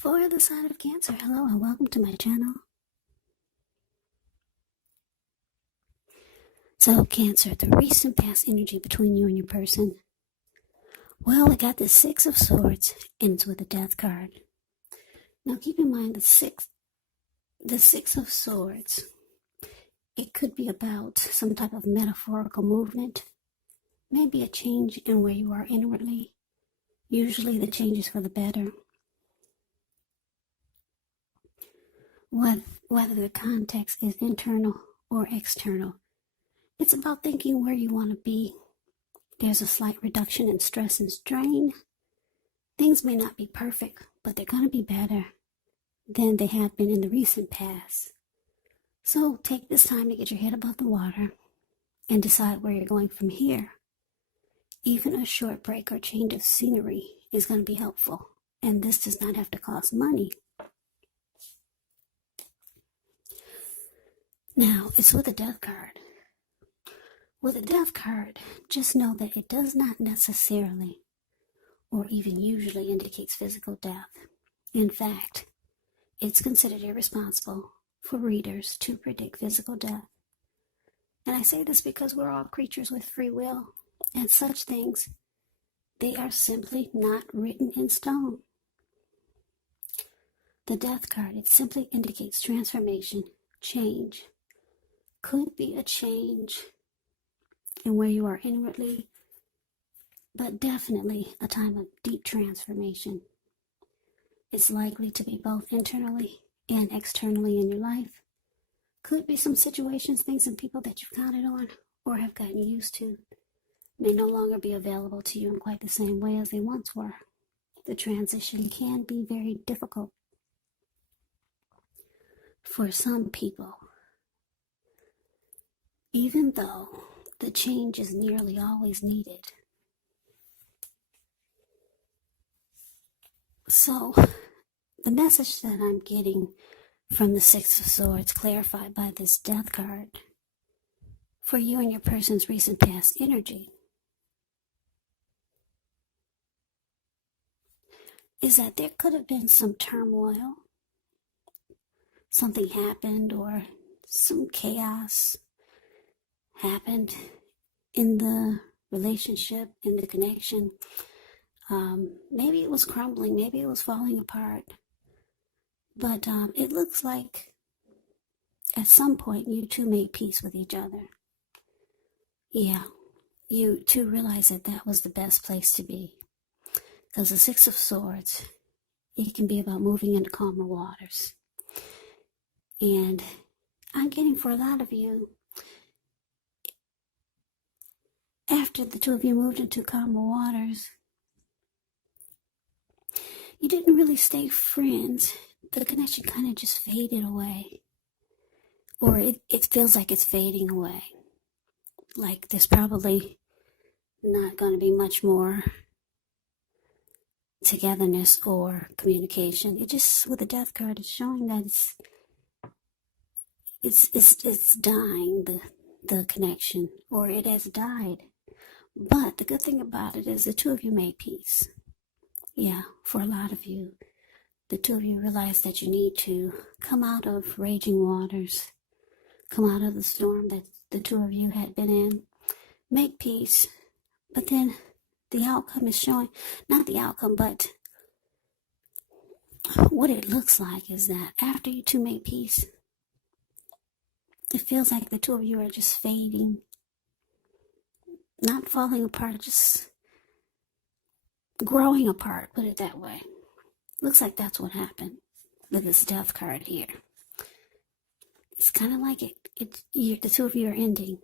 For the sign of Cancer, hello and welcome to my channel. So Cancer, the recent past energy between you and your person. Well, we got the Six of Swords and it's with the Death card. Now keep in mind the Six of Swords. It could be about some type of metaphorical movement, maybe a change in where you are inwardly. Usually the change is for the better. Whether the context is internal or external, it's about thinking where you want to be. There's a slight reduction in stress and strain. Things may not be perfect, but they're going to be better than they have been in the recent past. So take this time to get your head above the water and decide where you're going from here. Even a short break or change of scenery is going to be helpful, and this does not have to cost money. Now, it's with a Death card. With a Death card, just know that it does not necessarily or even usually indicates physical death. In fact, it's considered irresponsible for readers to predict physical death. And I say this because we're all creatures with free will, and such things, they are simply not written in stone. The Death card, it simply indicates transformation, change. Could be a change in where you are inwardly, but definitely a time of deep transformation. It's likely to be both internally and externally in your life. Could be some situations, things, and people that you've counted on or have gotten used to may no longer be available to you in quite the same way as they once were. The transition can be very difficult for some people, even though the change is nearly always needed. So, the message that I'm getting from the Six of Swords, clarified by this Death card, for you and your person's recent past energy, is that there could have been some turmoil. Something happened or some chaos happened in the relationship, in the connection. Maybe it was crumbling, maybe it was falling apart. But it looks like at some point you two made peace with each other. Yeah, you two realized that that was the best place to be. Because the Six of Swords, it can be about moving into calmer waters. And I'm getting for a lot of you, after the two of you moved into calmer waters, you didn't really stay friends. The connection kind of just faded away. Or it feels like it's fading away. Like there's probably not going to be much more togetherness or communication. It just, with the Death card, it's showing that it's dying, the connection, or it has died. But the good thing about it is the two of you made peace. Yeah, for a lot of you, the two of you realize that you need to come out of raging waters, come out of the storm that the two of you had been in, make peace. But then the outcome is showing, not the outcome, but what it looks like is that after you two make peace, it feels like the two of you are just fading, not falling apart, just growing apart, put it that way. Looks like that's what happened with this Death card here. It's kind of like the two of you are ending,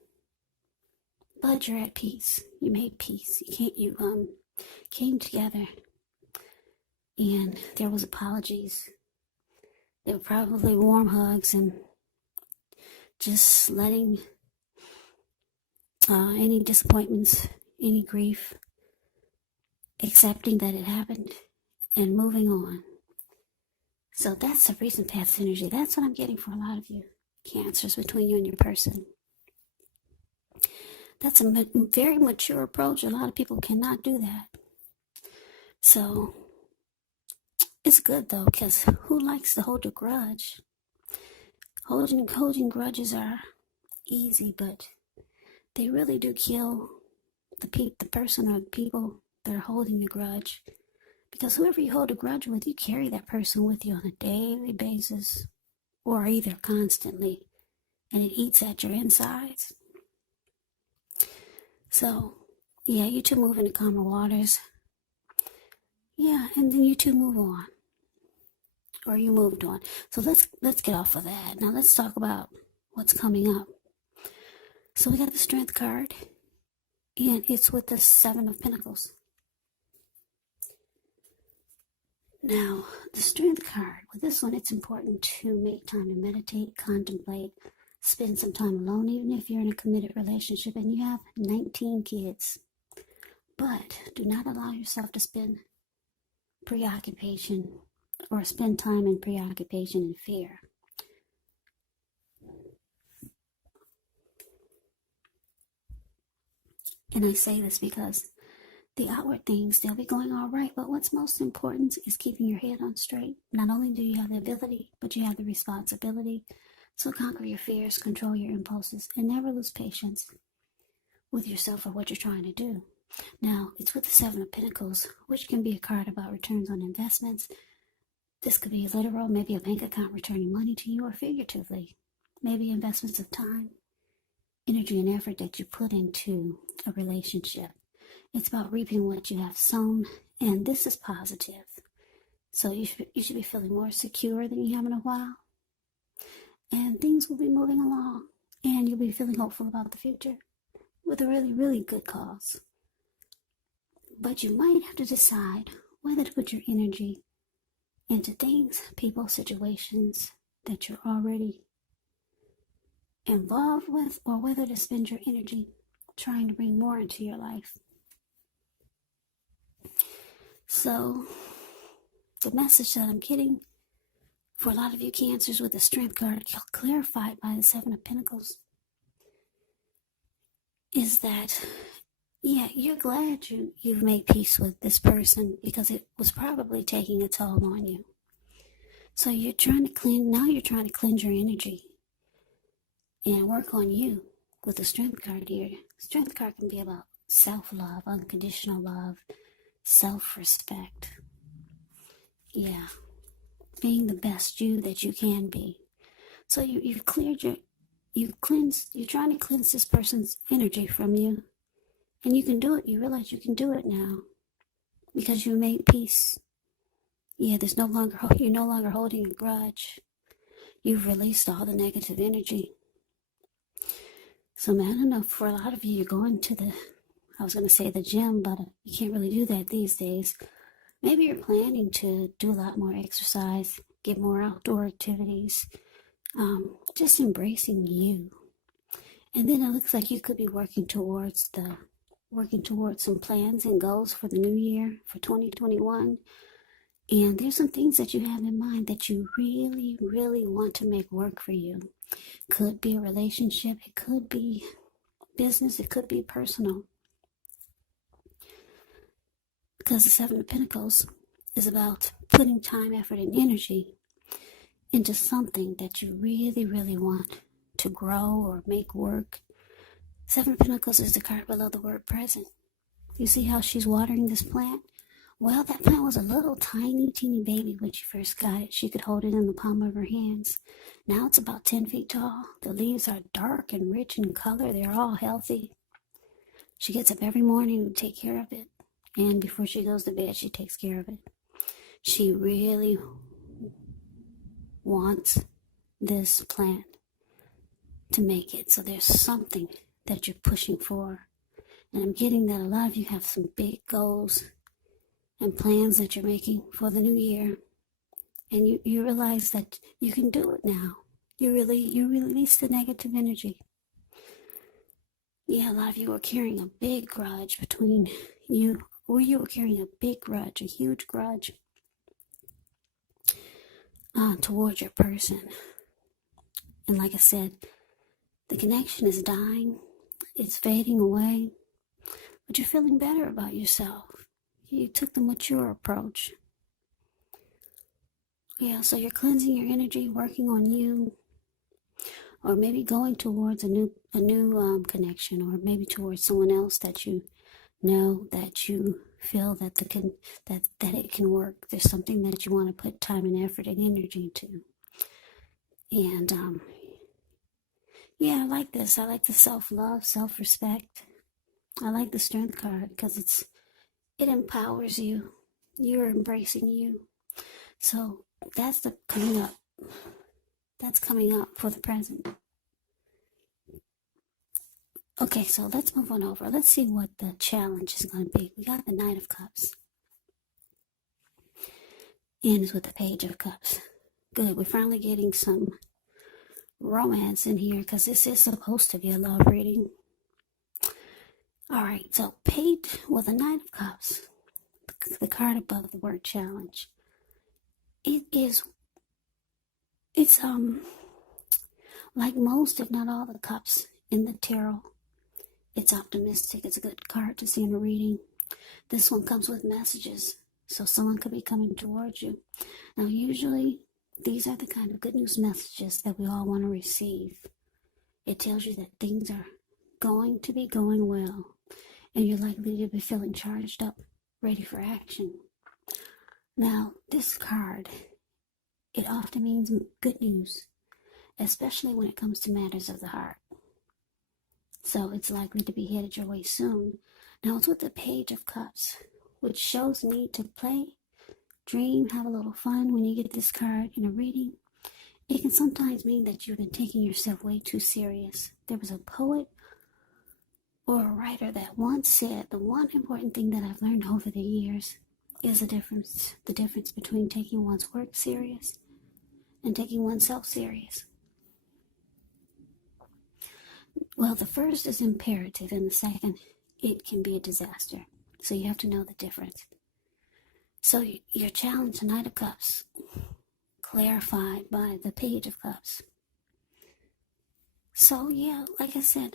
but you're at peace. You made peace. You came together, and there was apologies. There were probably warm hugs and just letting any disappointments, any grief, accepting that it happened, and moving on. So that's the recent past energy. That's what I'm getting for a lot of you Cancers, between you and your person. That's a very mature approach. A lot of people cannot do that. So it's good though, because who likes to hold a grudge? Holding grudges are easy, but they really do kill the person or the people that are holding the grudge. Because whoever you hold a grudge with, you carry that person with you on a daily basis, or either constantly, and it eats at your insides. So, yeah, you two move into calmer waters. Yeah, and then you two move on, or you moved on. So let's get off of that. Now let's talk about what's coming up. So we got the Strength card, and it's with the Seven of Pentacles. Now, the Strength card, with this one, it's important to make time to meditate, contemplate, spend some time alone, even if you're in a committed relationship and you have 19 kids. But do not allow yourself to spend preoccupation or spend time in preoccupation and fear. And I say this because the outward things, they'll be going all right, but what's most important is keeping your head on straight. Not only do you have the ability, but you have the responsibility. So conquer your fears, control your impulses, and never lose patience with yourself or what you're trying to do. Now, it's with the Seven of Pentacles, which can be a card about returns on investments. This could be literal, maybe a bank account returning money to you, or figuratively, maybe investments of time, energy, and effort that you put into a relationship. It's about reaping what you have sown, and this is positive. So you should be feeling more secure than you have in a while, and things will be moving along, and you'll be feeling hopeful about the future with a really, really good cause. But you might have to decide whether to put your energy into things, people, situations that you're already involved with, or whether to spend your energy trying to bring more into your life. So, the message that I'm getting for a lot of you Cancers with the Strength card, clarified by the Seven of Pentacles, is that, yeah, you're glad you've made peace with this person because it was probably taking a toll on you. So you're trying to cleanse your energy and work on you with the Strength card here. Strength card can be about self-love, unconditional love, self-respect. Yeah, being the best you that you can be. So you're trying to cleanse this person's energy from you. And you can do it. You realize you can do it now because you made peace. Yeah, you're no longer holding a grudge. You've released all the negative energy. So, man, I don't know, for a lot of you, you're going to the gym, but you can't really do that these days. Maybe you're planning to do a lot more exercise, get more outdoor activities, just embracing you. And then it looks like you could be working towards some plans and goals for the new year, for 2021. And there's some things that you have in mind that you really, really want to make work for you. Could be a relationship, it could be business, it could be personal. Because the Seven of Pentacles is about putting time, effort, and energy into something that you really, really want to grow or make work. Seven of Pentacles is the card below the word present. You see how she's watering this plant? Well, that plant was a little tiny, teeny baby when she first got it. She could hold it in the palm of her hands. Now it's about 10 feet tall. The leaves are dark and rich in color. They're all healthy. She gets up every morning to take care of it. And before she goes to bed, she takes care of it. She really wants this plant to make it. So there's something that you're pushing for. And I'm getting that a lot of you have some big goals and plans that you're making for the new year. And you realize that you can do it now. You release the negative energy. Yeah, a lot of you are carrying a big grudge between you, or you were carrying a big grudge, a huge grudge towards your person. And like I said, the connection is dying. It's fading away. But you're feeling better about yourself. You took the mature approach. Yeah, so you're cleansing your energy, working on you, or maybe going towards a new connection, or maybe towards someone else that you know, that you feel that that it can work. There's something that you want to put time and effort and energy into. And yeah, I like this. I like the self-love, self-respect. I like the strength card because it empowers you. You're embracing you. So that's coming up. That's coming up for the present. Okay, so let's move on over. Let's see what the challenge is going to be. We got the Knight of Cups. And it's with the Page of Cups. Good. We're finally getting some romance in here because this is supposed to be a love reading. All right, so Page with the Knight of Cups, the card above the word challenge. It's like most, if not all, the cups in the tarot. It's optimistic. It's a good card to see in a reading. This one comes with messages, so someone could be coming towards you. Now, usually, these are the kind of good news messages that we all want to receive. It tells you that things are going to be going well, and you're likely to be feeling charged up, ready for action. Now, this card, it often means good news, especially when it comes to matters of the heart. So it's likely to be headed your way soon. Now, it's with the Page of Cups, which shows need to play, dream, have a little fun when you get this card in a reading. It can sometimes mean that you've been taking yourself way too serious. There was a poet or a writer that once said, the one important thing that I've learned over the years is the difference between taking one's work serious and taking oneself serious. Well, the first is imperative, and the second, it can be a disaster. So you have to know the difference. So your challenge, Knight of Cups, clarified by the Page of Cups. So yeah, like I said,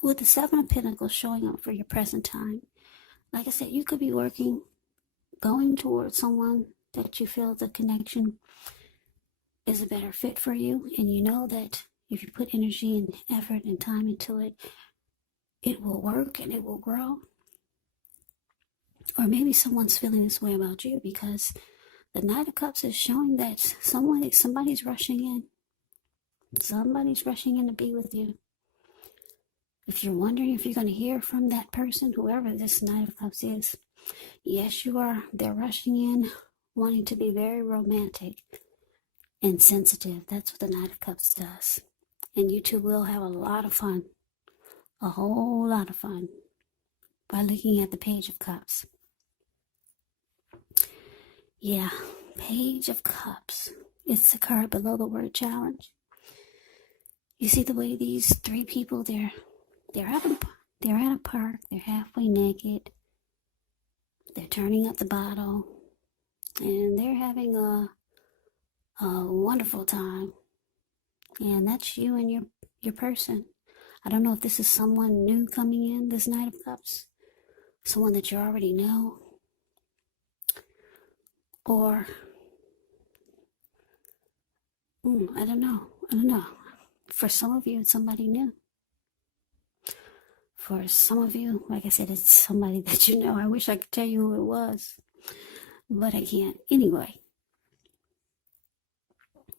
with the Seven of Pentacles showing up for your present time, like I said, you could be working, going towards someone that you feel the connection is a better fit for you, and you know that if you put energy and effort and time into it, it will work and it will grow. Or maybe someone's feeling this way about you because the Knight of Cups is showing that somebody's rushing in. Somebody's rushing in to be with you. If you're wondering if you're going to hear from that person, whoever this Knight of Cups is, yes, you are. They're rushing in, wanting to be very romantic and sensitive. That's what the Knight of Cups does. And you two will have a lot of fun. A whole lot of fun by looking at the Page of Cups. Yeah, Page of Cups. It's the card below the word challenge. You see the way these three people, they're at a park. They're halfway naked. They're turning up the bottle, and they're having a wonderful time. And that's you and your person. I don't know if this is someone new coming in, this Knight of Cups, someone that you already know, or I don't know. For some of you, it's somebody new. For some of you, like I said, it's somebody that you know. I wish I could tell you who it was, but I can't. Anyway,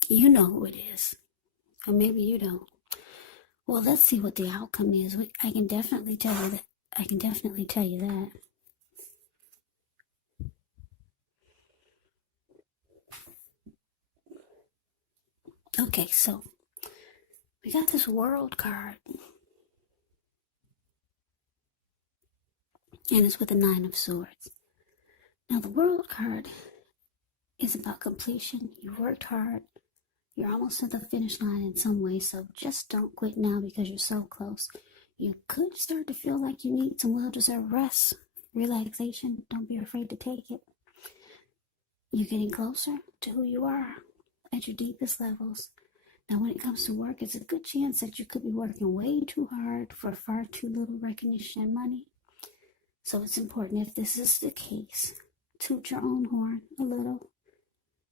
you know who it is, or maybe you don't. Well, let's see what the outcome is. I can definitely tell you that. Okay, so we got this World card, and it's with the Nine of Swords. Now, the World card is about completion. You worked hard. You're almost at the finish line in some way, so just don't quit now because you're so close. You could start to feel like you need some well-deserved rest, relaxation. Don't be afraid to take it. You're getting closer to who you are at your deepest levels. Now, when it comes to work, it's a good chance that you could be working way too hard for far too little recognition and money. So it's important, if this is the case, toot your own horn a little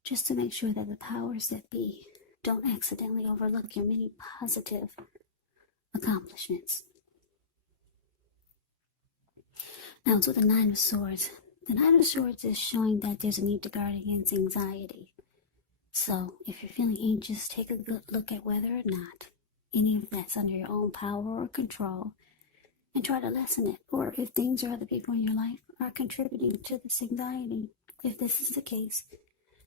just to make sure that the powers that be don't accidentally overlook your many positive accomplishments. Now, it's with the Nine of Swords. The Nine of Swords is showing that there's a need to guard against anxiety. So, if you're feeling anxious, take a good look at whether or not any of that's under your own power or control and try to lessen it. Or if things or other people in your life are contributing to this anxiety. If this is the case,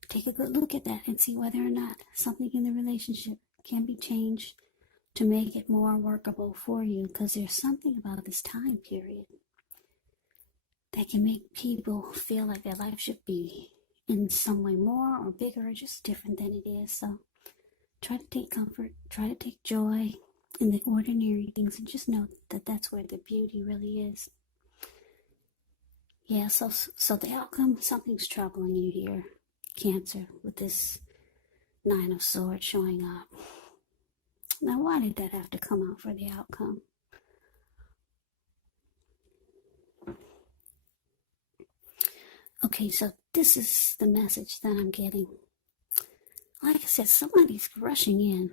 take a good look at that and see whether or not something in the relationship can be changed to make it more workable for you, because there's something about this time period that can make people feel like their life should be in some way more or bigger or just different than it is. So try to take comfort, try to take joy in the ordinary things, and just know that that's where the beauty really is. Yeah, so the outcome, something's troubling you here, Cancer, with this Nine of Swords showing up. Now, why did that have to come out for the outcome? Okay, so this is the message that I'm getting. Like I said, somebody's rushing in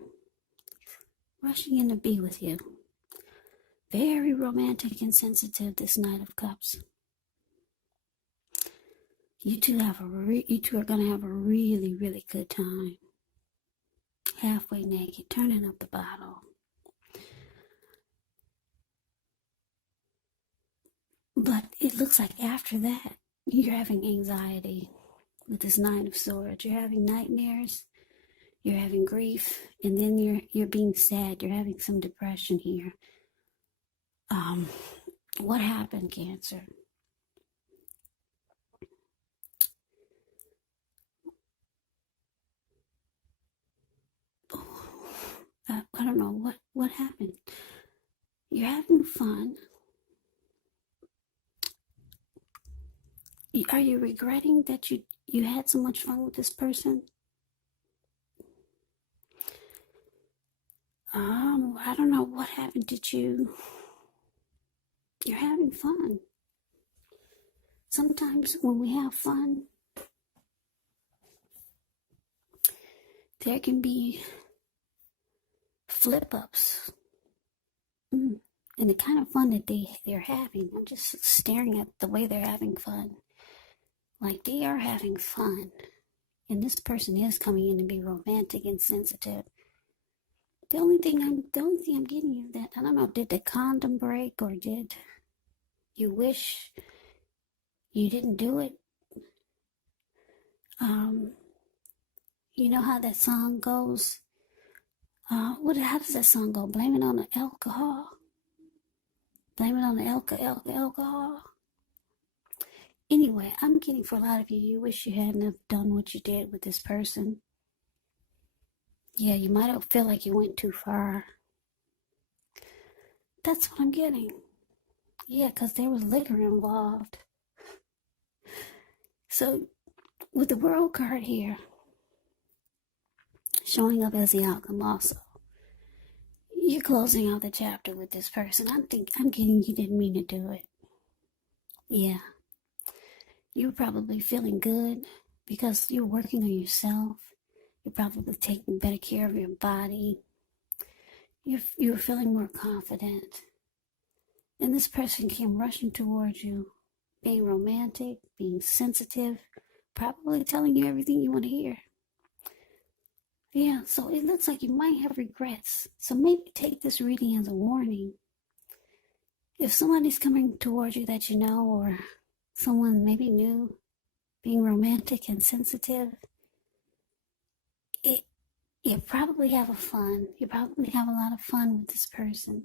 to be with you. Very romantic and sensitive, this Knight of Cups. You two are going to have a really, really good time. Halfway naked, turning up the bottle. But it looks like after that, you're having anxiety with this Nine of Swords. You're having nightmares, you're having grief, and then you're being sad. You're having some depression here. What happened, Cancer? I don't know what happened. You're having fun. Are you regretting that you had so much fun with this person? I don't know what happened. You're having fun. Sometimes when we have fun, there can be flip-ups. And the kind of fun that they're having, I'm just staring at the way they're having fun. Like, they are having fun. And this person is coming in to be romantic and sensitive. The only thing I'm getting is that, I don't know, did the condom break, or did you wish you didn't do it? You know how that song goes? How does that song go? Blame it on the alcohol. Blame it on the alcohol. Anyway, I'm getting, for a lot of you, you wish you hadn't have done what you did with this person. Yeah, you might have feel like you went too far. That's what I'm getting. Yeah, because there was liquor involved. So, with the World card here, showing up as the outcome also, you're closing out the chapter with this person. I'm getting you didn't mean to do it. Yeah. You're probably feeling good because you're working on yourself. You're probably taking better care of your body. You're feeling more confident. And this person came rushing towards you, being romantic, being sensitive, probably telling you everything you want to hear. Yeah, so it looks like you might have regrets. So maybe take this reading as a warning. If somebody's coming towards you that you know, or someone maybe new, being romantic and sensitive, you probably have you probably have a lot of fun with this person.